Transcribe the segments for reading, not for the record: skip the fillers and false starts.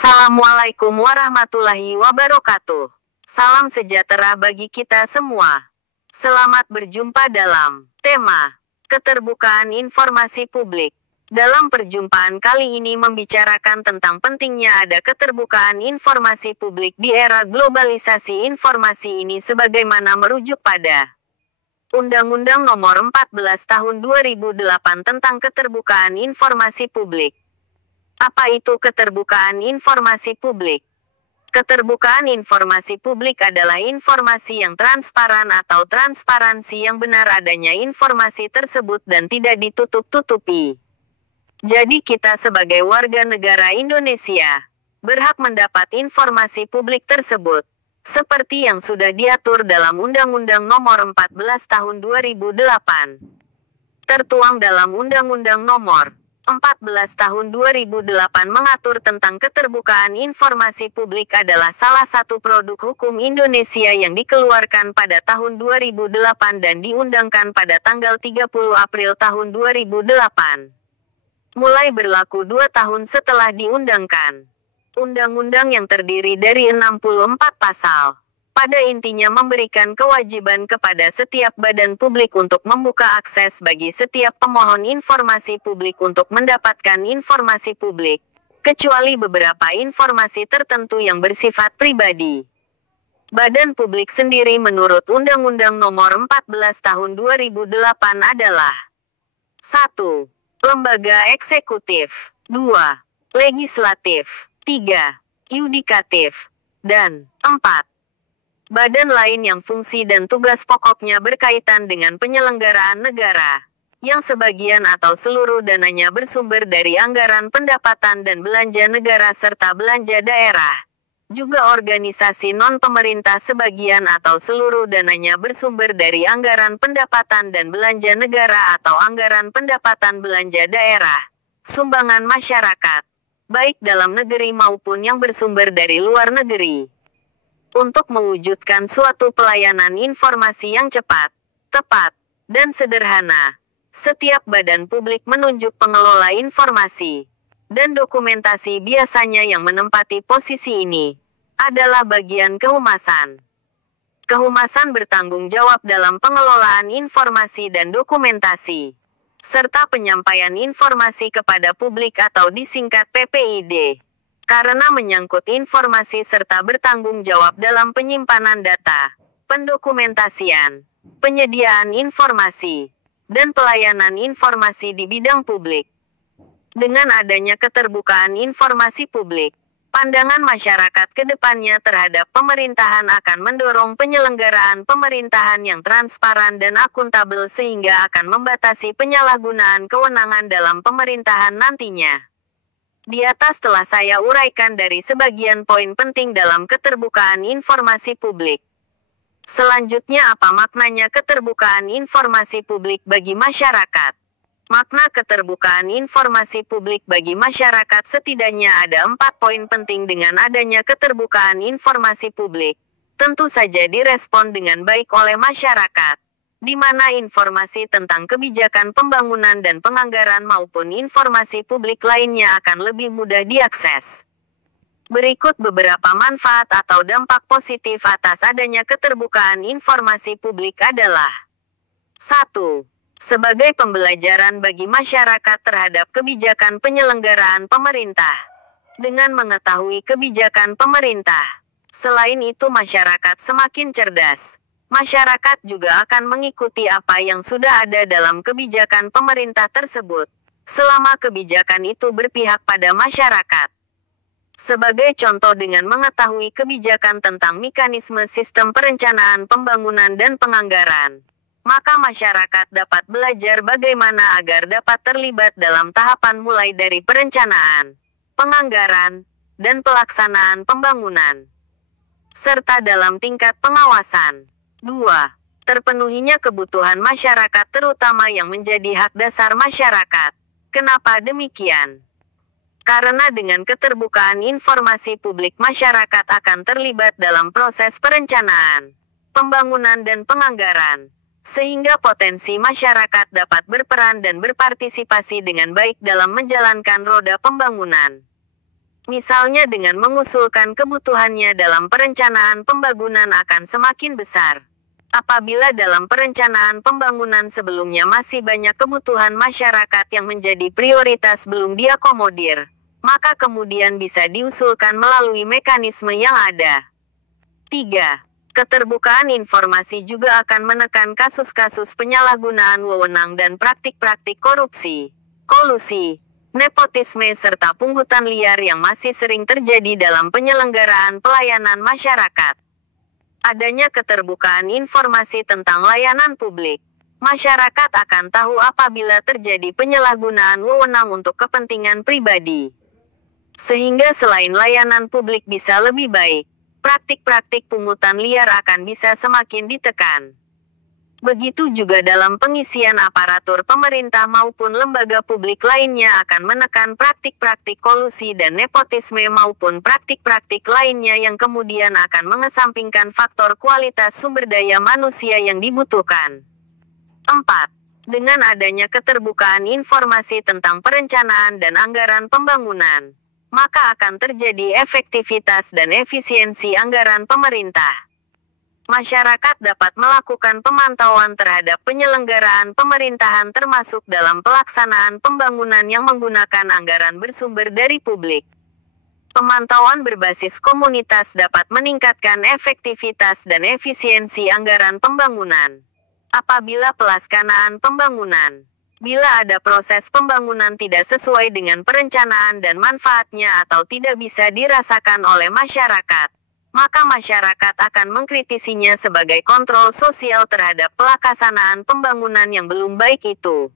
Assalamualaikum warahmatullahi wabarakatuh. Salam sejahtera bagi kita semua. Selamat berjumpa dalam tema keterbukaan informasi publik. Dalam perjumpaan kali ini membicarakan tentang pentingnya ada keterbukaan informasi publik di era globalisasi informasi ini sebagaimana merujuk pada Undang-Undang Nomor 14 Tahun 2008 tentang Keterbukaan Informasi Publik. Apa itu keterbukaan informasi publik? Keterbukaan informasi publik adalah informasi yang transparan atau transparansi yang benar adanya informasi tersebut dan tidak ditutup-tutupi. Jadi kita sebagai warga negara Indonesia berhak mendapat informasi publik tersebut, seperti yang sudah diatur dalam Undang-Undang Nomor 14 Tahun 2008. Tertuang dalam Undang-Undang Nomor 14 Tahun 2008 mengatur tentang keterbukaan informasi publik adalah salah satu produk hukum Indonesia yang dikeluarkan pada tahun 2008 dan diundangkan pada tanggal 30 April tahun 2008. Mulai berlaku 2 tahun setelah diundangkan. Undang-undang yang terdiri dari 64 pasal, pada intinya memberikan kewajiban kepada setiap badan publik untuk membuka akses bagi setiap pemohon informasi publik untuk mendapatkan informasi publik, kecuali beberapa informasi tertentu yang bersifat pribadi. Badan publik sendiri menurut Undang-Undang Nomor 14 Tahun 2008 adalah 1. Lembaga eksekutif, 2. Legislatif, 3. Yudikatif, dan 4. Badan lain yang fungsi dan tugas pokoknya berkaitan dengan penyelenggaraan negara, yang sebagian atau seluruh dananya bersumber dari anggaran pendapatan dan belanja negara serta belanja daerah. Juga organisasi non-pemerintah sebagian atau seluruh dananya bersumber dari anggaran pendapatan dan belanja negara atau anggaran pendapatan belanja daerah, sumbangan masyarakat, baik dalam negeri maupun yang bersumber dari luar negeri. Untuk mewujudkan suatu pelayanan informasi yang cepat, tepat, dan sederhana, setiap badan publik menunjuk pengelola informasi dan dokumentasi biasanya yang menempati posisi ini adalah bagian kehumasan. Kehumasan bertanggung jawab dalam pengelolaan informasi dan dokumentasi, serta penyampaian informasi kepada publik atau disingkat PPID. Karena menyangkut informasi serta bertanggung jawab dalam penyimpanan data, pendokumentasian, penyediaan informasi, dan pelayanan informasi di bidang publik. Dengan adanya keterbukaan informasi publik, pandangan masyarakat ke depannya terhadap pemerintahan akan mendorong penyelenggaraan pemerintahan yang transparan dan akuntabel sehingga akan membatasi penyalahgunaan kewenangan dalam pemerintahan nantinya. Di atas telah saya uraikan dari sebagian poin penting dalam keterbukaan informasi publik. Selanjutnya apa maknanya keterbukaan informasi publik bagi masyarakat? Makna keterbukaan informasi publik bagi masyarakat setidaknya ada 4 poin penting dengan adanya keterbukaan informasi publik. Tentu saja direspon dengan baik oleh masyarakat, di mana informasi tentang kebijakan pembangunan dan penganggaran maupun informasi publik lainnya akan lebih mudah diakses. Berikut beberapa manfaat atau dampak positif atas adanya keterbukaan informasi publik adalah 1. Sebagai pembelajaran bagi masyarakat terhadap kebijakan penyelenggaraan pemerintah. Dengan mengetahui kebijakan pemerintah, selain itu masyarakat semakin cerdas. Masyarakat juga akan mengikuti apa yang sudah ada dalam kebijakan pemerintah tersebut, selama kebijakan itu berpihak pada masyarakat. Sebagai contoh dengan mengetahui kebijakan tentang mekanisme sistem perencanaan pembangunan dan penganggaran, maka masyarakat dapat belajar bagaimana agar dapat terlibat dalam tahapan mulai dari perencanaan, penganggaran, dan pelaksanaan pembangunan, serta dalam tingkat pengawasan. 2. Terpenuhinya kebutuhan masyarakat terutama yang menjadi hak dasar masyarakat. Kenapa demikian? Karena dengan keterbukaan informasi publik masyarakat akan terlibat dalam proses perencanaan, pembangunan dan penganggaran, sehingga potensi masyarakat dapat berperan dan berpartisipasi dengan baik dalam menjalankan roda pembangunan. Misalnya dengan mengusulkan kebutuhannya dalam perencanaan pembangunan akan semakin besar. Apabila dalam perencanaan pembangunan sebelumnya masih banyak kebutuhan masyarakat yang menjadi prioritas belum diakomodir, maka kemudian bisa diusulkan melalui mekanisme yang ada. 3. Keterbukaan informasi juga akan menekan kasus-kasus penyalahgunaan wewenang dan praktik-praktik korupsi, kolusi, nepotisme serta pungutan liar yang masih sering terjadi dalam penyelenggaraan pelayanan masyarakat. Adanya keterbukaan informasi tentang layanan publik, masyarakat akan tahu apabila terjadi penyalahgunaan wewenang untuk kepentingan pribadi. Sehingga selain layanan publik bisa lebih baik, praktik-praktik pungutan liar akan bisa semakin ditekan. Begitu juga dalam pengisian aparatur pemerintah maupun lembaga publik lainnya akan menekan praktik-praktik kolusi dan nepotisme maupun praktik-praktik lainnya yang kemudian akan mengesampingkan faktor kualitas sumber daya manusia yang dibutuhkan. 4. Dengan adanya keterbukaan informasi tentang perencanaan dan anggaran pembangunan, maka akan terjadi efektivitas dan efisiensi anggaran pemerintah. Masyarakat dapat melakukan pemantauan terhadap penyelenggaraan pemerintahan termasuk dalam pelaksanaan pembangunan yang menggunakan anggaran bersumber dari publik. Pemantauan berbasis komunitas dapat meningkatkan efektivitas dan efisiensi anggaran pembangunan. Apabila pelaksanaan pembangunan, bila ada proses pembangunan tidak sesuai dengan perencanaan dan manfaatnya atau tidak bisa dirasakan oleh masyarakat, maka masyarakat akan mengkritisinya sebagai kontrol sosial terhadap pelaksanaan pembangunan yang belum baik itu.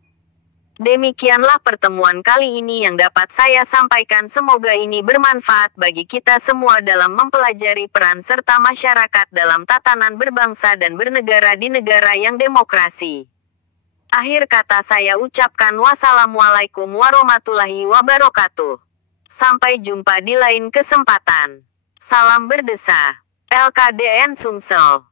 Demikianlah pertemuan kali ini yang dapat saya sampaikan. Semoga ini bermanfaat bagi kita semua dalam mempelajari peran serta masyarakat dalam tatanan berbangsa dan bernegara di negara yang demokrasi. Akhir kata saya ucapkan wassalamualaikum warahmatullahi wabarakatuh. Sampai jumpa di lain kesempatan. Salam berdesa. LKDN Sumsel.